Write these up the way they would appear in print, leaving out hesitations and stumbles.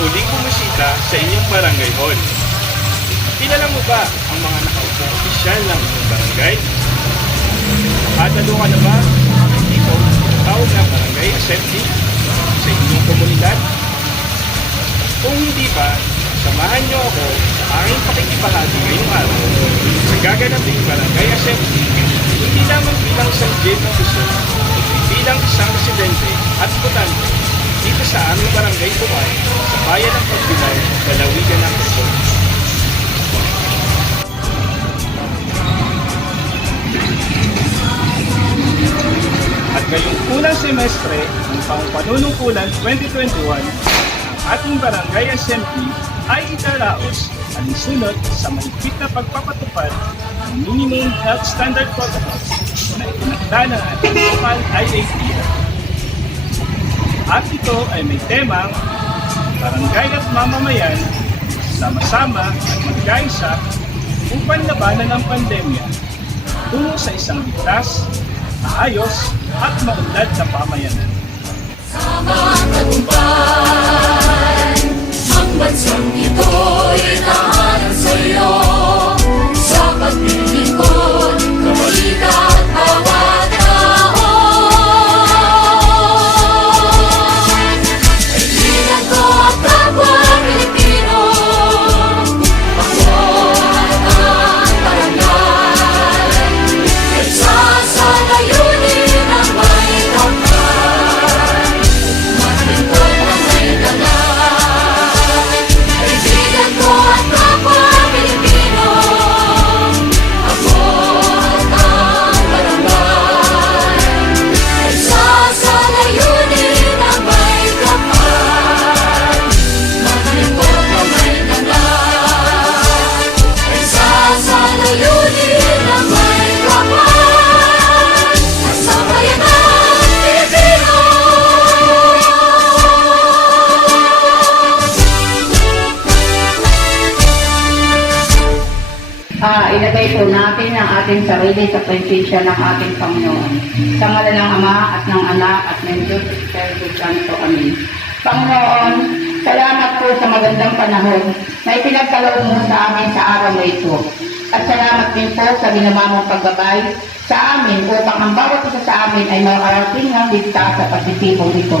huling bumisita sa inyong barangay hall. Kilala mo ba ang mga nakaupong opisyal ng inyong barangay? Nakadalo ka na ba ang tipo tawag ng barangay assembly sa inyong komunidad? Kung hindi pa, samahan niyo ako sa aking pakikibahagi ngayong araw sa gaganaping barangay assembly, hindi lamang bilang isang general officer, kundi bilang isang residente at botante dito sa aming barangay Bukay sa bayan ng Pagbilay, Lalawigan ng Quezon. At ngayong unang semestre ng Panunungkulan 2021, ating barangay assembly ay itaraos alinsunod sa mahigpit na pagpapatupad ng minimum health standard protocols na itinakda ng ating local IATF. At ito ay may temang barangay at mamamayan sama-sama at magkaisa upang labanan ang pandemya tungo sa isang ligtas, maayos at maunlad na pamayanan. Sama ang tagumpay, ang bansang ito'y tahanan sa iyo. Sa paglilingkod, kabalikat bawat taon. Kaibigan ko at kapwa Pilipino, pagbuhat ang barangay. Kaysa sa layunin ang may kapal, maglingkod ang may dalag. Kaibigan ko at kapwa Pilipino, pagbuhat ang barangay. Kaysa sa layunin ang may kapal, maglingkod ang may dalag. Kaysa sa layunin ang may kapal, sa bayanang Pilipino. Ilagay po natin ang ating sarili sa presensya ng ating Panginoon. Sa ngalan ng Ama at ng Anak at ng Diyos Espiritu Santo. Amen. Panginoon, salamat po sa magandang panahon na ipinagkaloob mo sa amin sa araw na ito. At salamat din po sa ginawa mong paggabay sa amin upang ang bawat isa sa amin ay makarating ng ligtas sa pagsisipong ito.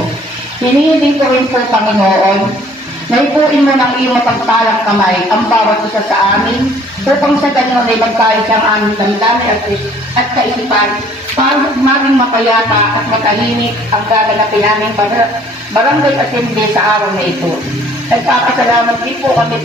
Hinihiling ko rin po, Panginoon, naipuin mo ng iyong mapagpalang kamay ang bawat isa sa amin upang sa ganyan ay magkais ang aming damdamin at kaisipan para maging mapayapa at matahimik ang gaganapin naming barangay assembly sa araw na ito. Nagpapasalamat din po kami,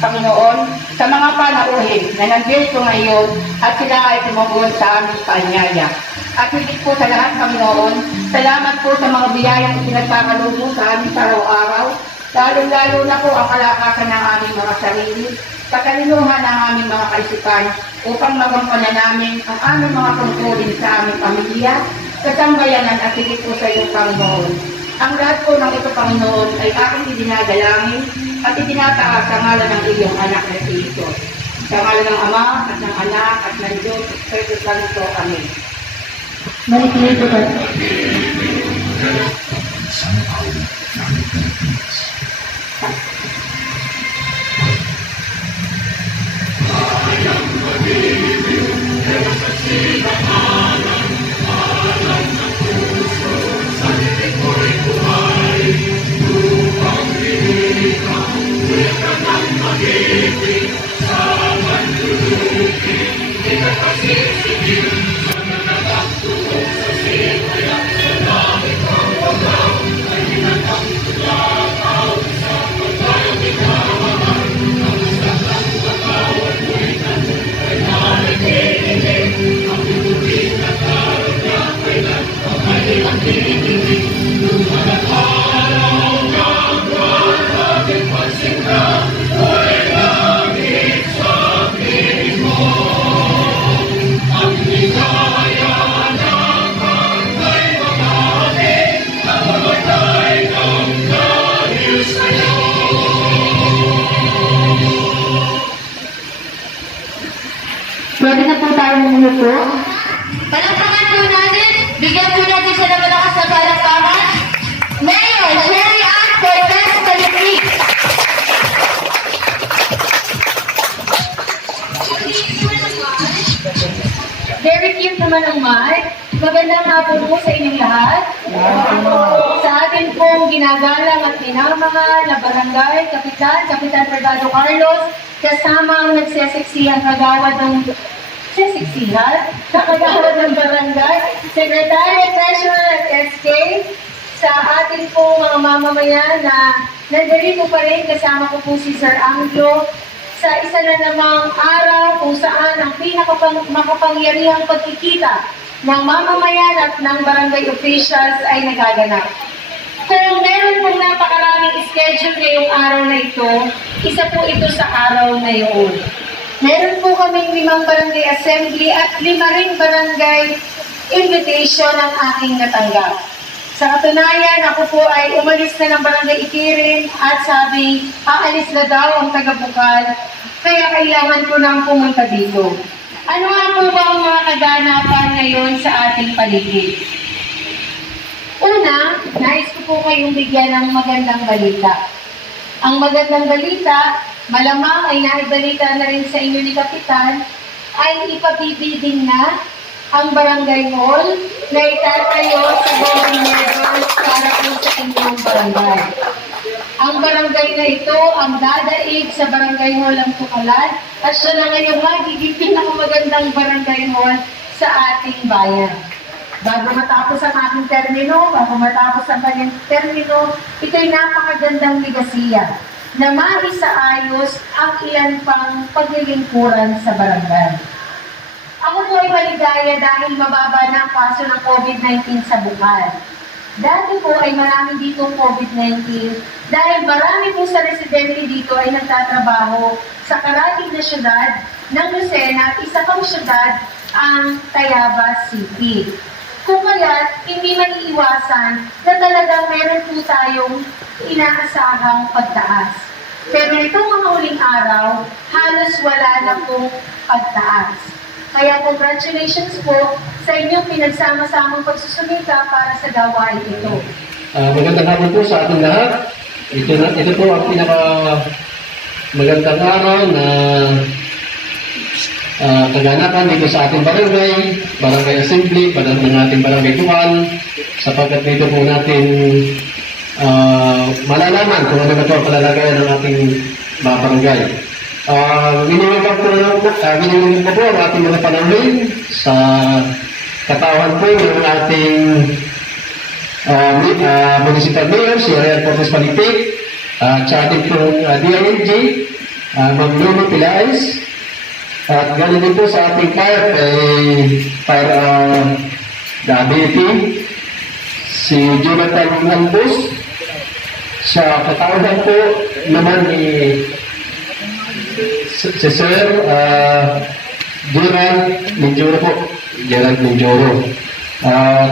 Panginoon, sa mga panauhin na nandito ngayon at sila ay tumugon sa aming paanyaya. At higit po sa lahat, Panginoon, salamat po sa mga biyayang pinagpakaloob mo sa amin sa araw-araw, lalo-lalo na po ang kalakasan ng aming mga sarili, katalinuhan ng aming mga kaisipan upang magampanan namin ang aming mga tungkulin sa aming pamilya, sa sambayanan at higit po sa iyong Panginoon. Ang lahat po ng ito, Panginoon, ay aking idinadalangin at itinataas sa ngalan ng iyong anak na si Jesus. Sa ngalan ng Ama at ng Anak at ng Diyos Espiritu Santo. Amen. Malikilito ka. naman ang mic. Magandang hapon po sa inyong lahat. Sa atin pong ginagalang at minamahal na barangay, Kapitan Fernando Carlos, kasama ang nagseseksihang kagawad ng kagawad ng barangay, Secretary, Treasurer at SK, sa atin pong mga mamamayan na nandito pa rin, kasama ko po si Sir Angelo, sa isa na namang araw kung saan ang makapangyarihang pagkikita ng mamamayan at ng barangay officials ay nagaganap. Kung meron pong napakaraming schedule ngayong araw na ito, isa po ito sa araw na yun. Meron po kaming 5 barangay assembly at 5 ring barangay invitation ang aking natanggap. Sa katunayan, ako po ay umalis na ng barangay Ikirin at sabi, aalis na daw ang taga-Bukal, kaya kailangan ko nang pumunta dito. Ano nga po ba ang mga kaganapan ngayon sa ating paligid? Una, nais ko po kayong bigyan ng magandang balita. Ang magandang balita, malamang ay naibalita na rin sa inyo ni Kapitan, ay ipabibiding na ang barangay hall na itatayo sa Golden para po sa inyong barangay. Ang barangay na ito ang dadaig sa barangay hall ng Tukalan at siya na ngayon magiging pinakamagandang barangay hall sa ating bayan. Bago matapos ang ating termino, bago matapos ang kanyang termino, ito'y napakagandang ligasiya na maisaayos ang ilan pang paglilingkuran sa barangay. Ako po ay maligaya dahil mababa na ang kaso ng COVID-19 sa Bukal. Dati po ay marami ditong COVID-19 dahil marami po sa residente dito ay nagtatrabaho sa karating na syudad ng Lucena at isa pang syudad ang Tayabas City. Kung kaya't hindi maiiwasan na talagang meron po tayong inaasahang pagtaas. Pero itong mga huling araw, halos wala na pong pagtaas. Kaya congratulations po sa inyong pinagsama-samang pagsusumika para sa gawain ito. Magandang hapon po sa ating lahat. Ito po ang magandang araw na kaganapan dito sa ating barangay assembly, ng ating barangay tuwan, sapagkat dito po natin malalaman kung ano na ito ang palalagayan ng ating mga barangay. Winimigam po ang ating mga panauhin sa katawan po ng ating municipal mayor, si Ariel Cortes Palitik, at sa ating pong DILG, Ma'am Lulu Pilaes, at ganoon din po sa ating fire ability, si Jonathan Albus, sa katawan po naman ni si Sir Gerald Minjoro po. Gerald Minjoro.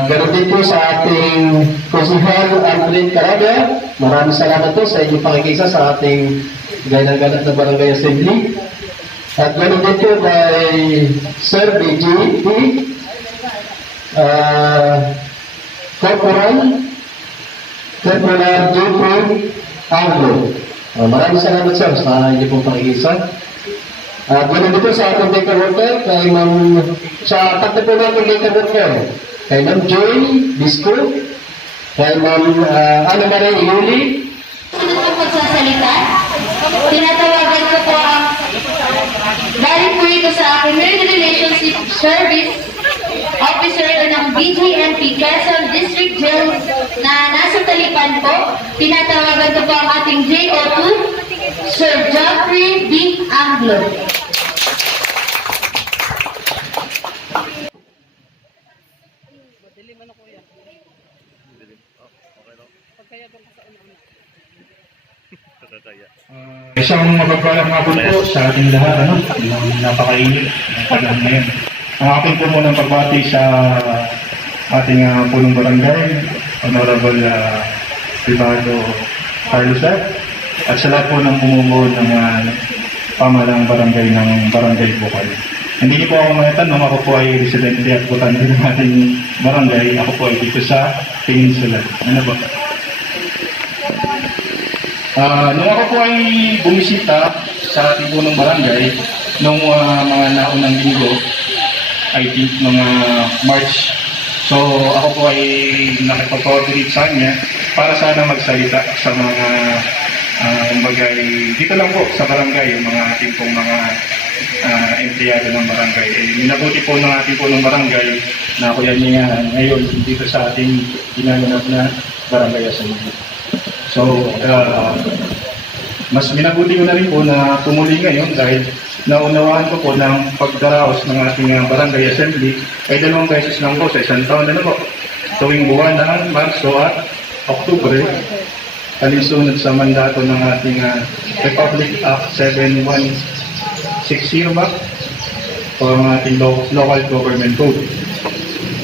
Ganoon din po sa ating Konsihal Arlene Caraga. Maraming salamat po sa inyong pakikisa sa ating ganap na barangay assembly. At ganoon din po kay Sir BGP, Corporal Jeffrey Anglo. Maraming salamat sir sa inyong pong pakikisa. At ganoon dito sa ating data worker, kay sa tatlo po natin data worker, kay Ma'am Joy Disco, kay Ma'am Ana Maria Iuli. Sunod po magsasalita, tinatawagan ko po ang galing po ito sa Community Relationship Service Officer ng BGMP Quezon District Jail na nasa Talipan po. Tinatawagan ko po ang ating JO2, Sir Geoffrey B. Anglo. Isang mapagpalang hapon po sa ating lahat, napakainit ng panahon ngayon. Ang akin po munang pagbati sa ating punong barangay, Honorable Privado Carlos at sa lahat po ng pumubuo ng pamahalang barangay ng Barangay Bukal. Hindi niyo po ako matanong, ako po ay residente at botante ng ating barangay. Ako po ay dito sa Peninsula. Ano ba? Nung ako po ay bumisita sa ating punong barangay, nung mga naunang linggo, I think mga March. So ako po ay nakipag-coordinate sa kanya para sana magsalita sa mga dito lang po sa barangay, yung mga ating pong mga empleyado ng barangay. Minabuti po ng ating po ng barangay na kuya niya ngayon dito sa ating ginanap na barangay assembly. So, mas minabuti ko na rin po na tumuli ngayon dahil naunawaan ko po ng pagdaraos ng ating barangay assembly ay 2 beses lang po sa isang taon na po. Tuwing buwan ng Marso at Oktubre, alinsunod sa mandato ng ating Republic Act 7160 ba? O ang ating local government code.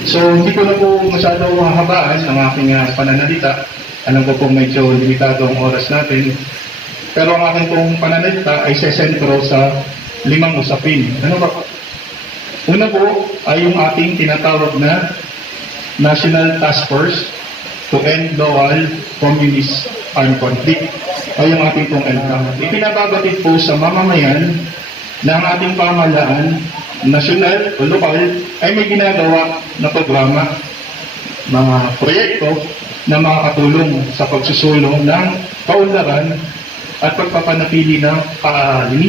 So, hindi ko na po masyado hahabaan ang aking pananalita. Alam ko po medyo limitado ang oras natin. Pero ang aking pong pananalita ay sesentro sa 5 usapin. Ano ba? Una po ay yung ating tinatawag na National Task Force to End Local Communist Armed Conflict ay yung ating pong NTAC. Ipinababatid po sa mamamayan na ang ating pamahalaan, nasyonal o lokal, ay may ginagawa na programa, mga proyekto na makakatulong sa pagsusulong ng kaunlaran at pagpapanatili ng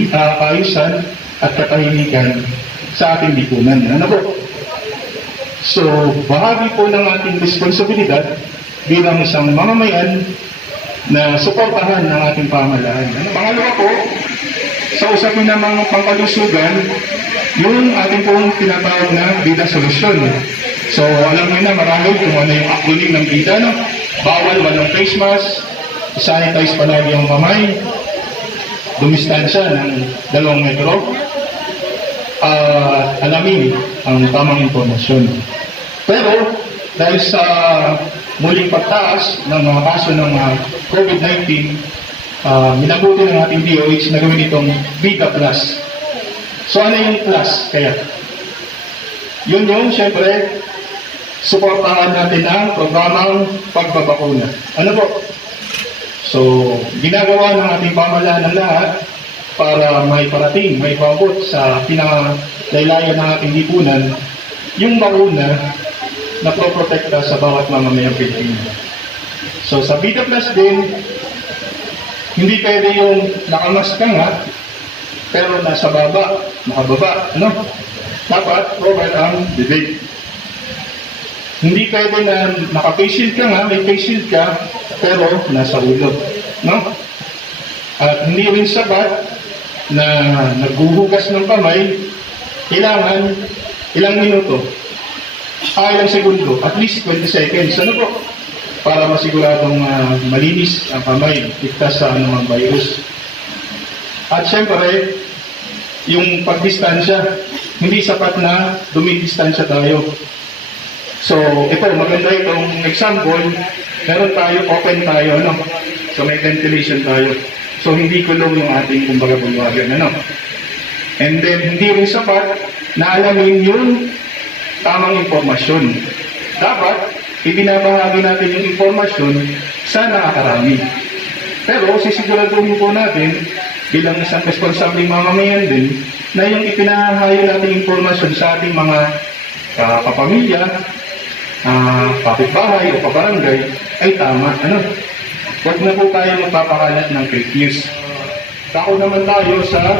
kaayusan at katahimikan sa ating lipunan. Ano po? So, bahagi po ng ating responsibilidad bilang isang mamamayan na suportahan ng ating pamahalaan. Pangalawa po, sa usapin ng mga pangkalusugan, yung ating pong tinatawag na BIDA solusyon. So, alam niyo na marami kung ano yung acronym ng BIDA, no? Bawal, walang face mask, sanitize palagi ang kamay, dumistansya ng 2 metro, alamin ang tamang impormasyon. Pero, dahil sa muling pagtaas ng mga kaso ng COVID-19, minabuti ng ating DOH na gawin itong BIDA Plus. So, ano yung plus? Kaya, yun yung, syempre, suportahan natin ang programang pagbabakuna. Ano po? So, ginagawa ng ating pamahalaan ng lahat para may parating, may paabot sa pinakalaylayan ng ating lipunan, yung bakuna na proprotekta sa bawat mamamayang Pilipino. So, sa BIDA Plus din, hindi pwede yung nakamask ka nga, pero nasa baba, nakababa, ano? Dapat cover ang bibig. Hindi pwede na naka-face shield ka nga, may face shield ka, pero nasa ulo, no? At hindi rin sapat na naghuhugas ng kamay, kailangan ilang minuto, ilang segundo, at least 20 seconds, ano po? Para masiguradong malinis ang kamay, ligtas sa anumang virus. At syempre, yung pagdistansya, hindi sapat na dumidistansya tayo. So, ito, maganda itong example, meron tayo, open tayo, ano? So, may ventilation tayo. So, hindi kulong yung ating kumbaga bulwagan, ano? And then, hindi rin sapat na alamin yung tamang impormasyon. Dapat, ibinabahagi natin yung impormasyon sa nakakarami. Pero, sisiguraduhin po natin, bilang isang responsabling mamamayan din, na yung ipinahahayo natin impormasyon sa ating mga kapamilya, kapitbahay o kabarangay ay tama. Ano? Huwag na po tayo magpapakalat ng fake news. Tako naman tayo sa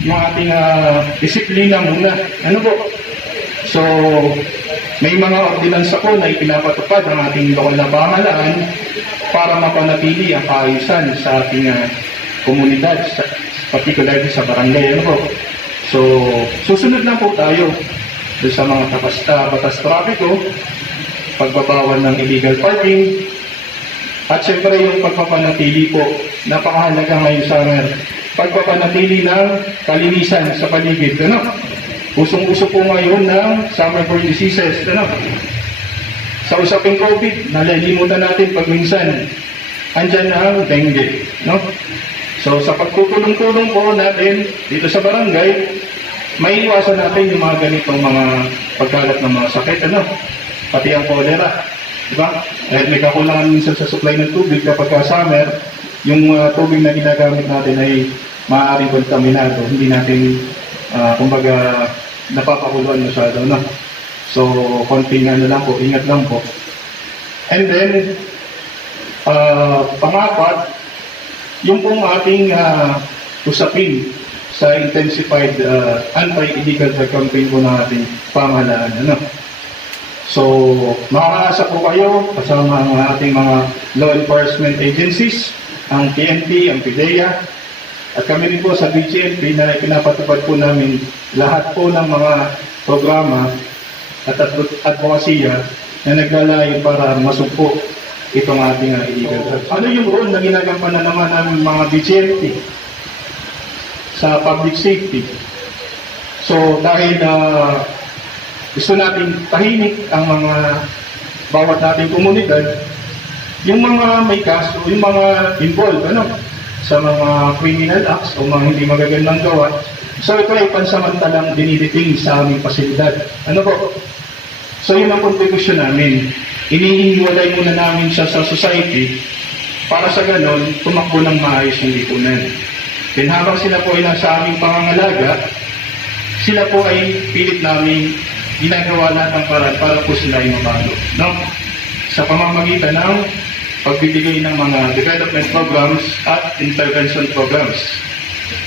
yung ating disiplina muna. Ano po? So, may mga ordinansa po na ipinapatupad ng ating lokal na pamahalaan para mapanatili ang kaayusan sa ating komunidad, particularly sa barangay. Ano po? So, susunod na po tayo doon sa mga batas trapiko, pagbabawal ng illegal parking, at syempre yung pagpapanatili po, napakahalaga ngayon summer, pagpapanatili ng kalinisan sa paligid. Ano? Usong-uso po ngayon ng summer-borne diseases. Ano? Sa usaping COVID, nalilimutan natin pag minsan, andyan ang dengue. No? So sa pagtutulong-tulong po natin dito sa barangay, may iwasan natin yung mga ganitong mga pagkalat ng mga sakit, ano? Pati ang cholera. Diba? Dahil may kakulangan minsan sa supply ng tubig kapag summer, yung tubig na ginagamit natin ay maaaring kontaminado. Hindi natin, kumbaga, napapakuluan masyado, no? So, konting lang po, ingat lang po. And then, pangapat, yung pong ating usapin sa intensified anti-illegal drug campaign po ng ating pamahalaan. Ano? So, makakaasa po kayo kasama ang ating mga law enforcement agencies, ang PNP, ang PIDEA, at kami rin po sa BGNP na pinapatupad po namin lahat po ng mga programa at advokasya na naglalayo para masugpo itong ating illegal drugs. Ano yung role na ginagampanan naman ng mga BGNP sa public safety? So dahil gusto natin tahimik ang mga bawat nating komunidad, yung mga may kaso, yung mga involved sa mga criminal acts o mga hindi magagandang gawa, so ito ay pansamantalang dinidetain sa aming pasilidad. Ano po? So yun ang kontribusyon namin. Inihiwalay muna namin siya sa society para sa ganon, tumakbo ng maayos ng lipunan. Then habang sila po ay nasa aming pangangalaga, sila po ay pilit namin ginagawa lahat ng paraan para po sila ay mabago. No? Sa pamamagitan ng pagbibigay ng mga development programs at intervention programs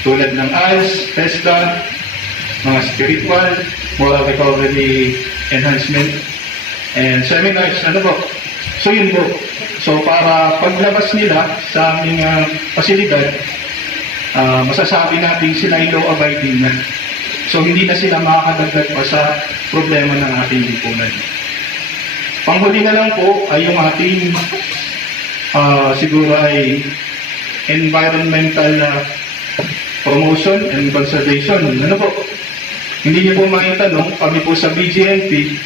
tulad ng ALS, TESDA, mga spiritual, moral recovery enhancement, and seminars. Ano po? So yun po. So para paglabas nila sa aming pasilidad, masasabi natin sila ay law-abiding na. So hindi na sila makakadagdag pa sa problema ng ating lipunan. Panghuli na lang po ay yung ating siguro ay environmental promotion and conservation. Ano po? Hindi niyo po maitanong, kami po sa BGNP,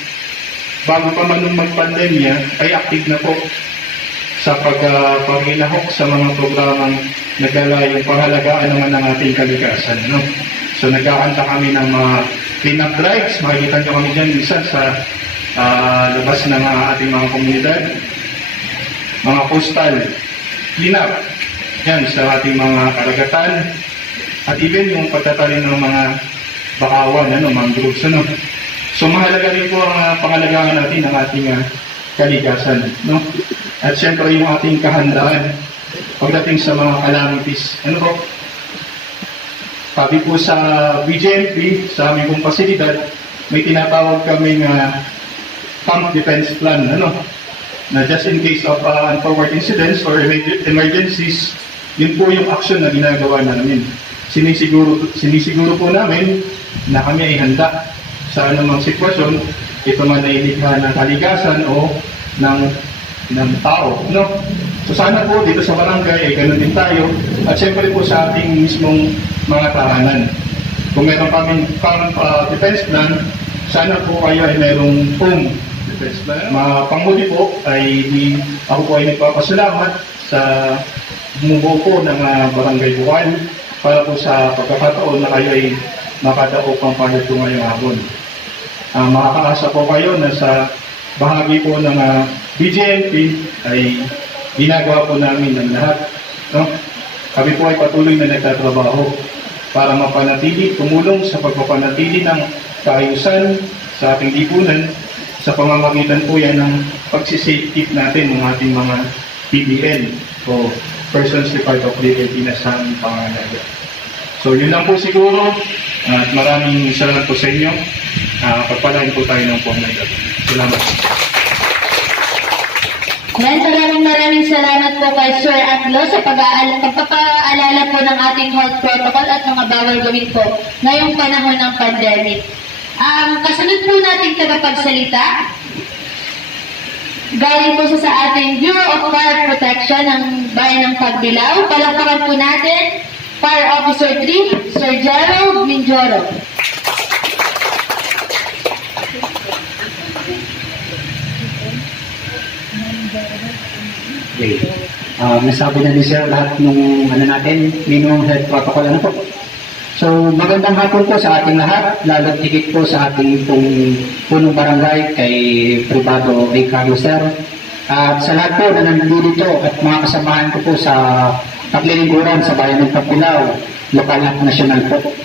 bago pa man nung magpandemya, ay active na po sa pag-inahok sa mga programang naglalayong pangalagaan naman ng ating kalikasan. No? So nagkakanta kami ng mga clean-up drives, makikita nyo kami dyan minsan sa labas ng ating mga komunidad, mga coastal clean-up, yan sa ating mga karagatan, at even yung pagtatalim ng mga bakawan, mga groups. So mahalaga rin po ang pangalagaan natin ng ating kalikasan. No? At syempre yung ating kahandaan pagdating sa mga calamities. Ano po? Sabi po sa BGNP, sa aming pong pasilidad, may tinatawag kaming camp defense plan. Na just in case of unfortunate incidents or emergencies, yun po yung action na ginagawa namin. Sinisiguro po namin na kami ay handa sa anumang sitwasyon, ito man ay likha ng kalikasan o ng tao. No? So sana po dito sa barangay ay ganun din tayo, at syempre po sa ating mismong mga tahanan. Kung meron kaming defense plan, sana po kayo ay merong home defense plan. Panghuli po ay ako po ay nagpapasalamat sa bumubuo po ng Barangay Buwan para po sa pagkakataon na kayo ay makadaog pang palit po ngayong hapon. Makakaasa po kayo na sa bahagi po ng BGNP ay ginagawa po namin ng lahat. No? Kami po ay patuloy na nagtatrabaho para mapanatili, tumulong sa pagpapanatili ng kaayusan sa ating lipunan sa pamamagitan po yan ng pagsisafekeep natin ng ating mga PBL o Persons Deprived of Liberty na sa aming pangangalaga. So yun lang po siguro, at maraming salamat po sa inyo. Pagpalain po tayo ng pangangalaga. Salamat. Maraming salamat po kay Sir Atlo sa pagpapaalala po ng ating health protocol at mga bawal gawin po ngayong panahon ng pandemic. Kasunod po nating tagapagsalita, galing po sa ating Bureau of Fire Protection ng Bayan ng Pagbilao. Palakpakan po natin, Fire Officer 3, Sir Gerald Minjoro. Okay. Nasabi na ni Sir lahat ng natin, minimum health protocol po. So magandang hapon po sa ating lahat, lalo't higit po sa ating punong barangay kay Privado Ricardo Sir. At sa lahat po na nandito at mga kasamahan ko po sa paglilingkuran sa Bayan ng Pagbilao, lokal at nasyonal po.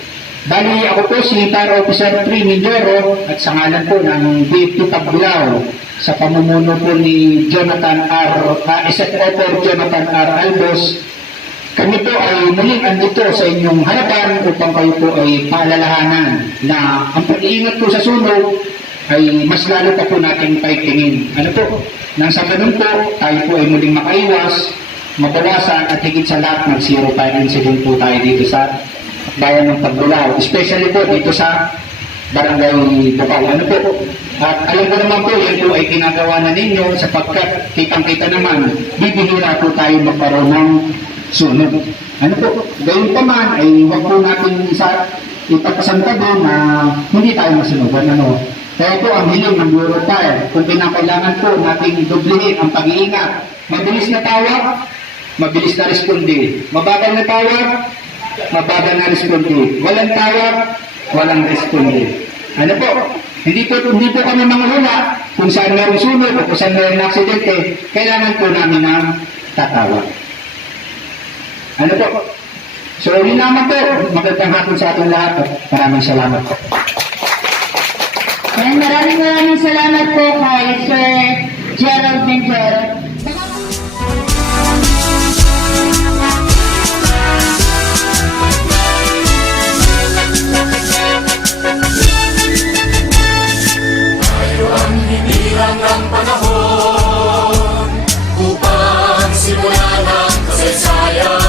Bali, ako po si Fire Officer 3 Mindoro at sa ngalan po ng BFP Pagbulao sa pamumuno po ni Jonathan SF4 Jonathan R. Albos. Kami po ay muling andito sa inyong harapan upang kayo po ay paalalahanan na ang pag-iingat po sa sunog ay mas lalo pa po natin paiktingin. Ano po? Nang sa ganun po, tayo po ay muling makaiwas, mabawasan at higit sa lahat mag-zero fire incident po tayo dito sa bayan ng Pagbulao, especially po dito sa Barangay Bukal. Ano po? At alam ko naman po, yan po ay ginagawa na ninyo sapagkat kitang-kita naman, bibihira po tayo magkaroon ng sunog. Ano po? Gayun pa man, ay huwag po natin ipapasanta doon na hindi tayo masunugan. Ano? Kaya po ang hiling ng Bureau of Fire, kung kinakailangan po nating dublihin ang pag-iingat, mabilis na tawag, mabilis na responde. Mabagal na tawag, mabagal na responde. Walang tawag, walang responde. Ano po? Hindi po kami manghula kung saan mayroong sunog o kung saan mayroong aksidente. Kailangan po namin ng tatawag. Ano po? So, yun naman po. Magandang hapon sa ating lahat. Maraming salamat po. And maraming salamat po kay Sir Gerald Mindoro. Tayo ang hinirang ng panahon upang simulan ang kasaysayan.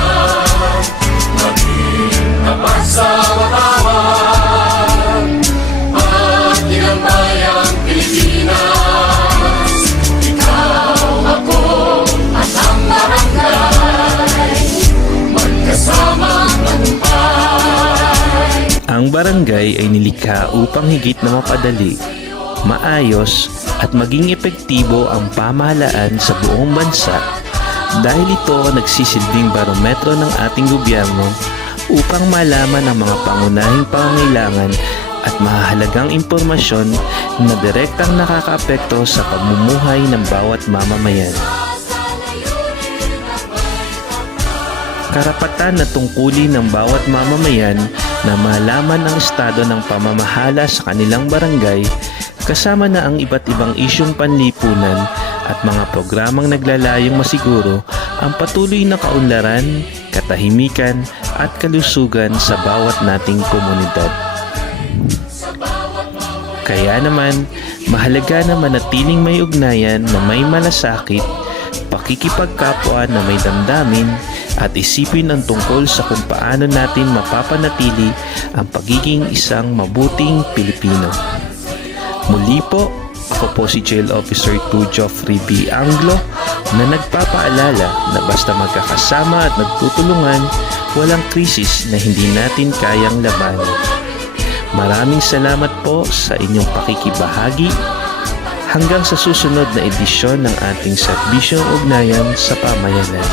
Maging tapat sa watawan at tinambay ang Pilipinas. Ikaw, ako, at ang barangay, magkasamang tagumpay. Ang barangay ay nilikha upang higit na mapadali, maayos at maging epektibo ang pamahalaan sa buong bansa dahil ito ang nagsisilbing barometro ng ating gobyerno upang malaman ang mga pangunahing pangangailangan at mahahalagang impormasyon na direktang nakakaapekto sa pamumuhay ng bawat mamamayan. Karapatan na tungkulin ng bawat mamamayan na malaman ang estado ng pamamahala sa kanilang barangay kasama na ang iba't ibang isyong panlipunan at mga programang naglalayong masiguro ang patuloy na kaunlaran, katahimikan at kalusugan sa bawat nating komunidad. Kaya naman, mahalaga na manatiling may ugnayan na may malasakit, pakikipagkapwa na may damdamin at isipin ang tungkol sa kung paano natin mapapanatili ang pagiging isang mabuting Pilipino. Muli po, ako po si Jail Officer 2 Geoffrey B. Anglo na nagpapaalala na basta magkakasama at nagtutulungan, walang krisis na hindi natin kayang labanan. Maraming salamat po sa inyong pakikibahagi. Hanggang sa susunod na edisyon ng ating Serbisyong Ugnayan sa Pamayanan.